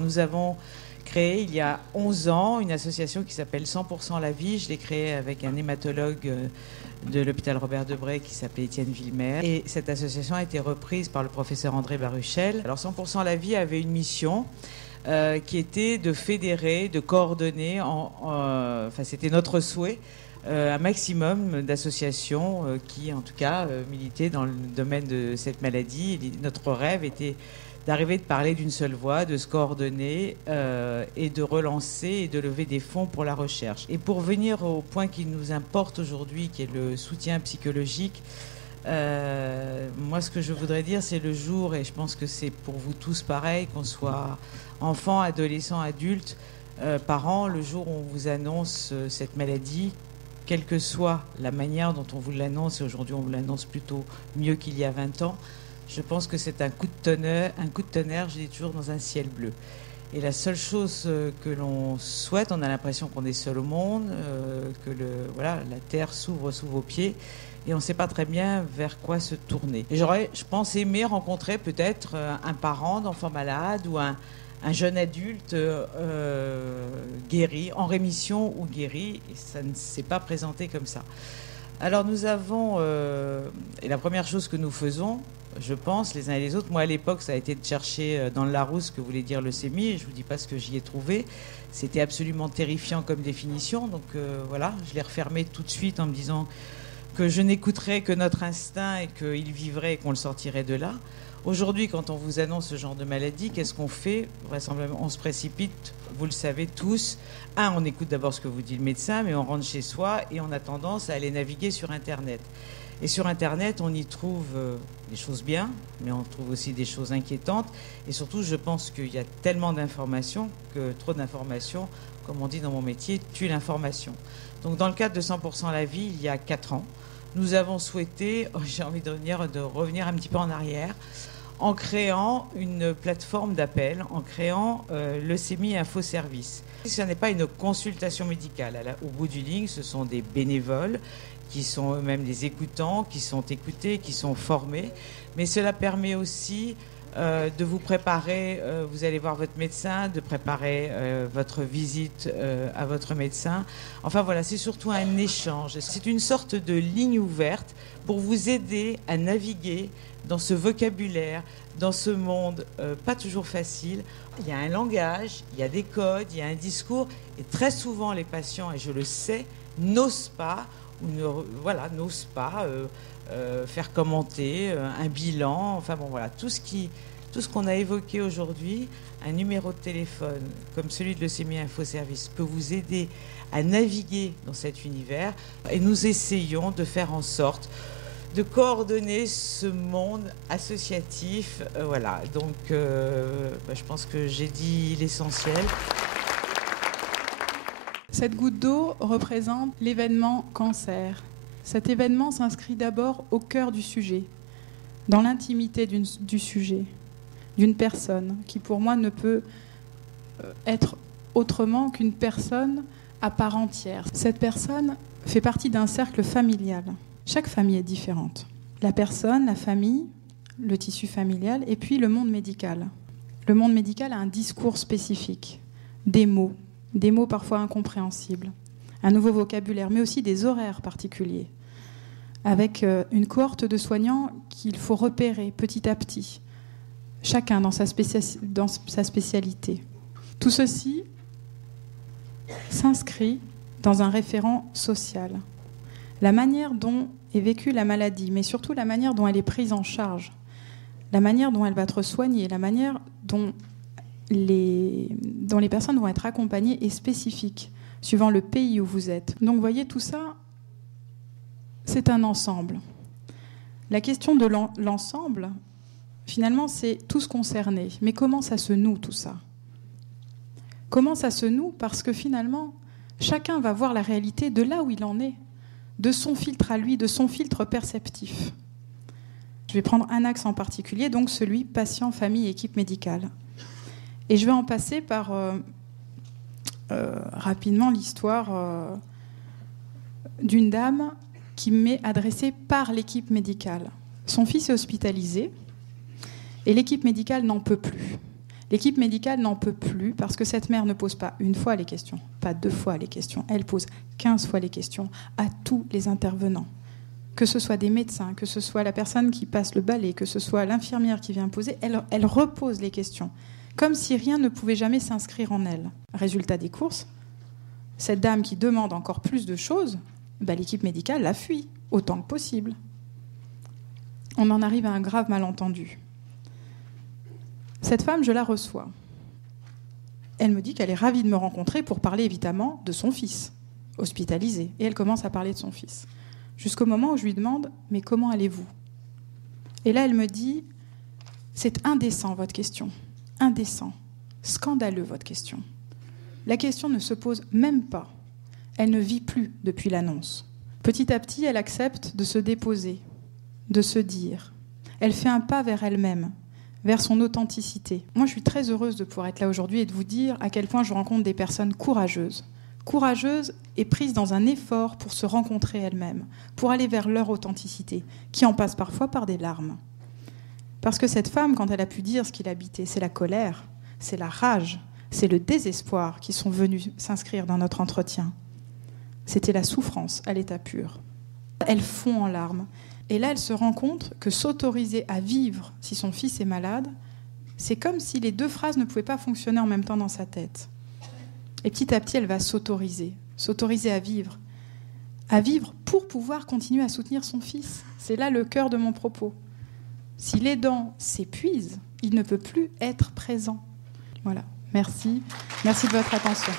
Nous avons créé il y a 11 ans une association qui s'appelle 100% la vie. Je l'ai créée avec un hématologue de l'hôpital Robert Debré qui s'appelait Étienne Villemer. Et cette association a été reprise par le professeur André Baruchel. Alors 100% la vie avait une mission qui était de fédérer, de coordonner, enfin c'était notre souhait, un maximum d'associations qui en tout cas militaient dans le domaine de cette maladie. Et notre rêve était d'arriver de parler d'une seule voix, de se coordonner et de relancer et de lever des fonds pour la recherche. Et pour venir au point qui nous importe aujourd'hui, qui est le soutien psychologique, moi ce que je voudrais dire, c'est le jour, et je pense que c'est pour vous tous pareil, qu'on soit enfant, adolescent, adulte, parents, le jour où on vous annonce cette maladie, quelle que soit la manière dont on vous l'annonce, et aujourd'hui on vous l'annonce plutôt mieux qu'il y a 20 ans, je pense que c'est un coup de tonnerre, je dis toujours, dans un ciel bleu. Et la seule chose que l'on souhaite, on a l'impression qu'on est seul au monde, que la terre s'ouvre sous vos pieds, et on ne sait pas très bien vers quoi se tourner. Et j'aurais, je pense, aimé rencontrer peut-être un parent d'enfant malade ou un jeune adulte guéri, en rémission ou guéri, et ça ne s'est pas présenté comme ça. Alors nous avons, et la première chose que nous faisons, je pense, les uns et les autres, moi à l'époque ça a été de chercher dans le Larousse ce que voulait dire leucémie, et je ne vous dis pas ce que j'y ai trouvé, c'était absolument terrifiant comme définition, donc voilà, je l'ai refermé tout de suite en me disant que je n'écouterais que notre instinct et qu'il vivrait et qu'on le sortirait de là. Aujourd'hui, quand on vous annonce ce genre de maladie, qu'est-ce qu'on fait? Vraisemblablement, on se précipite, vous le savez tous. On écoute d'abord ce que vous dit le médecin, mais on rentre chez soi et on a tendance à aller naviguer sur Internet. Et sur Internet, on y trouve des choses bien, mais on trouve aussi des choses inquiétantes. Et surtout, je pense qu'il y a tellement d'informations que trop d'informations, comme on dit dans mon métier, tue l'information. Donc dans le cadre de 100% la vie, il y a 4 ans, nous avons souhaité, j'ai envie de revenir un petit peu en arrière, en créant une plateforme d'appel, en créant Leucémie Info Service. Ce n'est pas une consultation médicale. Au bout du ligne, ce sont des bénévoles qui sont eux-mêmes des écoutants, qui sont écoutés, qui sont formés. Mais cela permet aussi de vous préparer, vous allez voir votre médecin, de préparer votre visite à votre médecin. Enfin voilà, c'est surtout un échange. C'est une sorte de ligne ouverte pour vous aider à naviguer dans ce vocabulaire, dans ce monde pas toujours facile. Il y a un langage, il y a des codes, il y a un discours. Et très souvent, les patients, et je le sais, n'osent pas faire commenter un bilan. Enfin bon, voilà, tout ce qu'on a évoqué aujourd'hui, un numéro de téléphone comme celui de Leucémie Info Service peut vous aider à naviguer dans cet univers. Et nous essayons de faire en sorte de coordonner ce monde associatif. Voilà, donc je pense que j'ai dit l'essentiel. Cette goutte d'eau représente l'événement cancer. Cet événement s'inscrit d'abord au cœur du sujet, dans l'intimité du sujet, d'une personne qui pour moi ne peut être autrement qu'une personne à part entière. Cette personne fait partie d'un cercle familial. Chaque famille est différente. La personne, la famille, le tissu familial et puis le monde médical. Le monde médical a un discours spécifique, des mots parfois incompréhensibles, un nouveau vocabulaire, mais aussi des horaires particuliers, avec une cohorte de soignants qu'il faut repérer petit à petit, chacun dans sa spécialité. Tout ceci s'inscrit dans un référent social. La manière dont est vécue la maladie, mais surtout la manière dont elle est prise en charge, la manière dont elle va être soignée, la manière dont les personnes vont être accompagnées est spécifique, suivant le pays où vous êtes. Donc vous voyez, tout ça, c'est un ensemble. La question de l'ensemble, finalement, c'est tous concernés. Mais comment ça se noue, tout ça? Comment ça se noue? Parce que finalement, chacun va voir la réalité de là où il en est, de son filtre à lui, de son filtre perceptif. Je vais prendre un axe en particulier, donc celui patient, famille, équipe médicale. Et je vais en passer par rapidement l'histoire d'une dame qui m'est adressée par l'équipe médicale. Son fils est hospitalisé Et l'équipe médicale n'en peut plus. L'équipe médicale n'en peut plus parce que cette mère ne pose pas une fois les questions, pas 2 fois les questions, elle pose 15 fois les questions à tous les intervenants. Que ce soit des médecins, que ce soit la personne qui passe le balai, que ce soit l'infirmière qui vient poser, elle repose les questions, comme si rien ne pouvait jamais s'inscrire en elle. Résultat des courses, cette dame qui demande encore plus de choses, l'équipe médicale la fuit autant que possible. On en arrive à un grave malentendu. Cette femme, je la reçois. Elle me dit qu'elle est ravie de me rencontrer pour parler évidemment de son fils, hospitalisé. Et elle commence à parler de son fils. Jusqu'au moment où je lui demande « Mais comment allez-vous » Et là, elle me dit « C'est indécent, votre question. Indécent. Scandaleux, votre question. La question ne se pose même pas. Elle ne vit plus depuis l'annonce. Petit à petit, elle accepte de se déposer, de se dire. Elle fait un pas vers elle-même, vers son authenticité. Moi, je suis très heureuse de pouvoir être là aujourd'hui et de vous dire à quel point je rencontre des personnes courageuses. Courageuses et prises dans un effort pour se rencontrer elles-mêmes, pour aller vers leur authenticité, qui en passe parfois par des larmes. Parce que cette femme, quand elle a pu dire ce qui l'habitait, c'est la colère, c'est la rage, c'est le désespoir qui sont venus s'inscrire dans notre entretien. C'était la souffrance à l'état pur. Elle fond en larmes. Et là, elle se rend compte que s'autoriser à vivre si son fils est malade, c'est comme si les 2 phrases ne pouvaient pas fonctionner en même temps dans sa tête. Et petit à petit, elle va s'autoriser à vivre pour pouvoir continuer à soutenir son fils. C'est là le cœur de mon propos. Si l'aidant s'épuise, il ne peut plus être présent. Voilà, merci. Merci de votre attention.